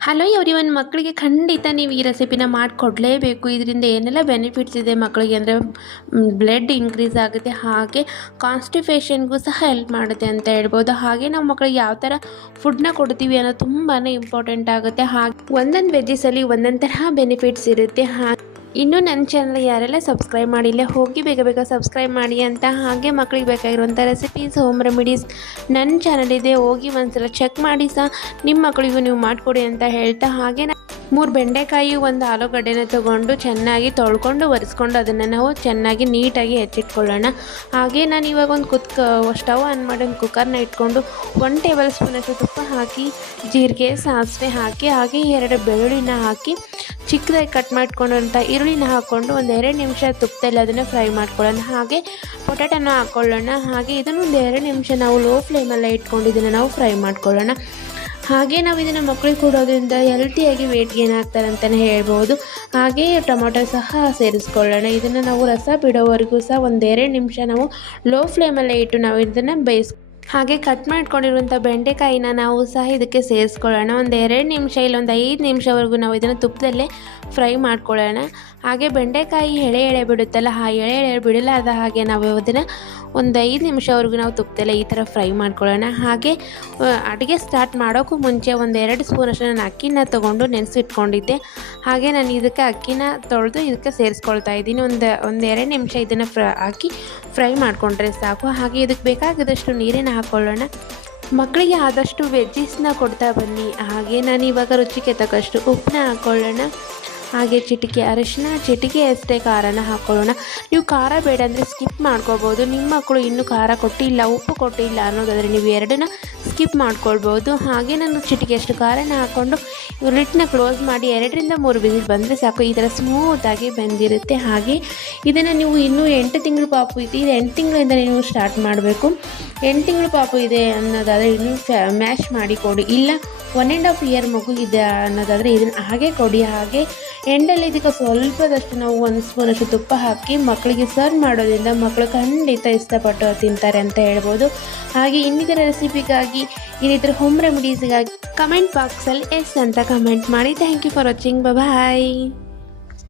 Hello every ಮಕ್ಕಳಿಗೆ ಖಂಡಿತ ನೀವು ಈ ರೆಸಿಪಿನ ಮಾಡಿಕೊಡ್ಲೇಬೇಕು. ಇದರಿಂದ ಏನೆಲ್ಲ ಬೆನಿಫಿಟ್ಸ್ ಇದೆ ಮಕ್ಕಳಿಗೆ ಅಂದರೆ ಬ್ಲಡ್ ಇನ್ಕ್ರೀಸ್ ಆಗುತ್ತೆ, ಹಾಗೆ ಕಾನ್ಸ್ಟಿಪೇಷನ್ಗೂ ಸಹ ಹೆಲ್ಪ್ ಮಾಡುತ್ತೆ ಅಂತ ಹೇಳ್ಬೋದು. ಹಾಗೆ ನಾವು ಮಕ್ಕಳಿಗೆ ಯಾವ ಥರ ಫುಡ್ನ ಕೊಡ್ತೀವಿ ಅನ್ನೋದು ತುಂಬಾ ಇಂಪಾರ್ಟೆಂಟ್ ಆಗುತ್ತೆ. ಹಾಗೆ ಒಂದೊಂದು ವೆಜ್ಜಸಲ್ಲಿ ಒಂದೊಂದು ತರಹ ಬೆನಿಫಿಟ್ಸ್ ಇರುತ್ತೆ. ಹಾಗೆ ಇನ್ನೂ ನನ್ನ ಚಾನಲ್ ಯಾರೆಲ್ಲ ಸಬ್ಸ್ಕ್ರೈಬ್ ಮಾಡಿಲ್ಲ, ಹೋಗಿ ಬೇಗ ಬೇಗ ಸಬ್ಸ್ಕ್ರೈಬ್ ಮಾಡಿ ಅಂತ ಹಾಗೆ ಮಕ್ಕಳಿಗೆ ಬೇಕಾಗಿರುವಂಥ ರೆಸಿಪೀಸ್ ಹೋಮ್ ರೆಮಿಡೀಸ್ ನನ್ನ ಚಾನಲ್ ಇದೆ, ಹೋಗಿ ಒಂದ್ಸಲ ಚೆಕ್ ಮಾಡಿ ಸಹ ನಿಮ್ಮ ಮಕ್ಕಳಿಗೂ ನೀವು ಮಾಡಿಕೊಡಿ ಅಂತ ಹೇಳ್ತಾ ಹಾಗೆ ಮೂರು ಬೆಂಡೆಕಾಯಿ, ಒಂದು ಆಲೂಗಡ್ಡೆನ ತೊಗೊಂಡು ಚೆನ್ನಾಗಿ ತೊಳ್ಕೊಂಡು ಒರೆಸ್ಕೊಂಡು ಅದನ್ನು ನಾವು ಚೆನ್ನಾಗಿ ನೀಟಾಗಿ ಹೆಚ್ಚಿಟ್ಕೊಳ್ಳೋಣ. ಹಾಗೆ ನಾನು ಇವಾಗ ಒಂದು ಕುತ್ ಸ್ಟವ್ ಆನ್ ಮಾಡಿ ಒಂದು ಕುಕ್ಕರ್ನ ಇಟ್ಕೊಂಡು ಒನ್ ಟೇಬಲ್ ಸ್ಪೂನಷ್ಟು ತುಪ್ಪ ಹಾಕಿ, ಜೀರಿಗೆ, ಸಾಸಿವೆ ಹಾಕಿ, ಹಾಗೆ ಎರಡು ಬೆಳ್ಳುಳ್ಳಿನ ಹಾಕಿ ಚಿಕ್ಕದಾಗಿ ಕಟ್ ಮಾಡ್ಕೊಂಡಂಥ ಈರುಳ್ಳಿನ ಹಾಕ್ಕೊಂಡು ಒಂದು ಎರಡು ನಿಮಿಷ ತುಪ್ಪದಲ್ಲಿ ಅದನ್ನು ಫ್ರೈ ಮಾಡ್ಕೊಳ್ಳೋಣ. ಹಾಗೆ ಪೊಟ್ಯಾಟೊನ ಹಾಕ್ಕೊಳ್ಳೋಣ. ಹಾಗೆ ಇದನ್ನು ಒಂದು ಎರಡು ನಿಮಿಷ ನಾವು ಲೋ ಫ್ಲೇಮಲ್ಲೇ ಇಟ್ಕೊಂಡು ಇದನ್ನು ನಾವು ಫ್ರೈ ಮಾಡ್ಕೊಳ್ಳೋಣ. ಹಾಗೆ ನಾವು ಇದನ್ನು ಮಕ್ಕಳಿಗೆ ಕೊಡೋದ್ರಿಂದ ಹೆಲ್ತಿಯಾಗಿ ವೇಟ್ ಗೇನ್ ಆಗ್ತಾರೆ ಅಂತಲೇ ಹೇಳ್ಬೋದು. ಹಾಗೆ ಟೊಮೊಟೊ ಸಹ ಸೇರಿಸ್ಕೊಳ್ಳೋಣ. ಇದನ್ನು ನಾವು ರಸ ಬಿಡೋವರೆಗೂ ಸಹ ಒಂದೆರಡು ನಿಮಿಷ ನಾವು ಲೋ ಫ್ಲೇಮಲ್ಲೇ ಇಟ್ಟು ನಾವು ಇದನ್ನು ಬೇಯಿಸ್ ಹಾಗೆ ಕಟ್ ಮಾಡ್ಕೊಂಡಿರುವಂಥ ಬೆಂಡೆಕಾಯಿನ ನಾವು ಸಹ ಇದಕ್ಕೆ ಸೇರಿಸ್ಕೊಳ್ಳೋಣ. ಒಂದು ಎರಡು ನಿಮಿಷ ಇಲ್ಲೊಂದು ಐದು ನಿಮಿಷವರೆಗೂ ನಾವು ಇದನ್ನು ತುಪ್ಪದಲ್ಲೇ ಫ್ರೈ ಮಾಡ್ಕೊಳ್ಳೋಣ. ಹಾಗೆ ಬೆಂಡೆಕಾಯಿ ಎಳೆ ಎಳೆ ಬಿಡುತ್ತಲ್ಲ, ಆ ಎಳೆ ಎಳೆ ಬಿಡಲಾದ ಹಾಗೆ ನಾವು ಅದನ್ನು ಒಂದು ಐದು ನಿಮಿಷವರೆಗೂ ನಾವು ತುಪ್ಪದಲ್ಲೇ ಈ ಥರ ಫ್ರೈ ಮಾಡ್ಕೊಳ್ಳೋಣ. ಹಾಗೆ ಅಡುಗೆ ಸ್ಟಾರ್ಟ್ ಮಾಡೋಕ್ಕೂ ಮುಂಚೆ ಒಂದು ಎರಡು ಸ್ಪೂನಷ್ಟು ನಾನು ಅಕ್ಕಿನ ತೊಗೊಂಡು ನೆನೆಸಿಟ್ಕೊಂಡಿದ್ದೆ ಹಾಗೆ ನಾನು ಇದಕ್ಕೆ ಅಕ್ಕಿನ ತೊಳೆದು ಇದಕ್ಕೆ ಸೇರಿಸ್ಕೊಳ್ತಾ ಇದ್ದೀನಿ. ಒಂದು ಒಂದು ಎರಡು ನಿಮಿಷ ಇದನ್ನು ಫ್ರ, ಹಾಕಿ ಫ್ರೈ ಮಾಡಿಕೊಂಡ್ರೆ ಸಾಕು. ಹಾಗೆ ಇದಕ್ಕೆ ಬೇಕಾಗಿದ್ದಷ್ಟು ನೀರನ್ನು ಹಾಕ್ಕೊಳ್ಳೋಣ ಮಕ್ಕಳಿಗೆ ಆದಷ್ಟು ವೆಜ್ಜೀಸ್ನ ಕೊಡ್ತಾ ಬನ್ನಿ. ಹಾಗೆ ನಾನು ಇವಾಗ ರುಚಿಗೆ ತಕ್ಕಷ್ಟು ಉಪ್ಪನ್ನ ಹಾಕ್ಕೊಳ್ಳೋಣ ಹಾಗೆ ಚಿಟಿಕೆ ಅರಿಶಿನ, ಚಿಟಿಕೆ ಅಷ್ಟೇ ಖಾರನ ಹಾಕೊಳ್ಳೋಣ. ನೀವು ಖಾರ ಬೇಡ ಅಂದರೆ ಸ್ಕಿಪ್ ಮಾಡ್ಕೋಬೋದು. ನಿಮ್ಮ ಮಕ್ಕಳು ಇನ್ನೂ ಖಾರ ಕೊಟ್ಟಿಲ್ಲ, ಉಪ್ಪು ಕೊಟ್ಟಿಲ್ಲ ಅನ್ನೋದಾದರೆ ನೀವು ಎರಡನ್ನ ಸ್ಕಿಪ್ ಮಾಡ್ಕೊಳ್ಬೋದು. ಹಾಗೆ ನಾನು ಚಿಟಿಕೆಯಷ್ಟು ಖಾರನ ಹಾಕ್ಕೊಂಡು ಲಿಟ್ನ ಕ್ಲೋಸ್ ಮಾಡಿ ಎರಡರಿಂದ ಮೂರು ಬಿಸಿಲ್ ಬಂದರೆ ಸಾಕು. ಈ ಥರ ಸ್ಮೂತಾಗಿ ಬೆಂದಿರುತ್ತೆ. ಹಾಗೆ ಇದನ್ನು ನೀವು ಇನ್ನೂ ಎಂಟು ತಿಂಗಳು ಪಾಪು ಇದೆ. ಇದು ಎಂಟು ತಿಂಗಳಿಂದ ನೀವು ಸ್ಟಾರ್ಟ್ ಮಾಡಬೇಕು. ಎಂಟು ತಿಂಗಳು ಪಾಪು ಇದೆ ಅನ್ನೋದಾದರೆ ಇನ್ನೂ ಮ್ಯಾಶ್ ಮಾಡಿ ಕೊಡಿ. ಇಲ್ಲ ಒನ್ ಆ್ಯಂಡ್ ಹಾಫ್ ಇಯರ್ ಮಗು ಇದೆ ಅನ್ನೋದಾದರೆ ಇದನ್ನು ಹಾಗೆ ಕೊಡಿ. ಹಾಗೆ ಎಂಡಲ್ಲಿ ಇದಕ್ಕೆ ಸ್ವಲ್ಪದಷ್ಟು ನಾವು ಒಂದು ಸ್ಪೂನಷ್ಟು ತುಪ್ಪ ಹಾಕಿ ಮಕ್ಕಳಿಗೆ ಸರ್ವ್ ಮಾಡೋದ್ರಿಂದ ಮಕ್ಕಳು ಖಂಡಿತ ಇಷ್ಟಪಟ್ಟು ತಿಂತಾರೆ ಅಂತ ಹೇಳ್ಬೋದು. ಹಾಗೆ ಇನ್ನಿತರ ರೆಸಿಪಿಗಾಗಿ ಇನ್ನಿತರ ಹೋಮ್ ರೆಮಿಡೀಸ್ಗಾಗಿ ಕಮೆಂಟ್ ಬಾಕ್ಸಲ್ಲಿ ಎಸ್ ಅಂತ ಕಮೆಂಟ್ ಮಾಡಿ. Thank you for watching bye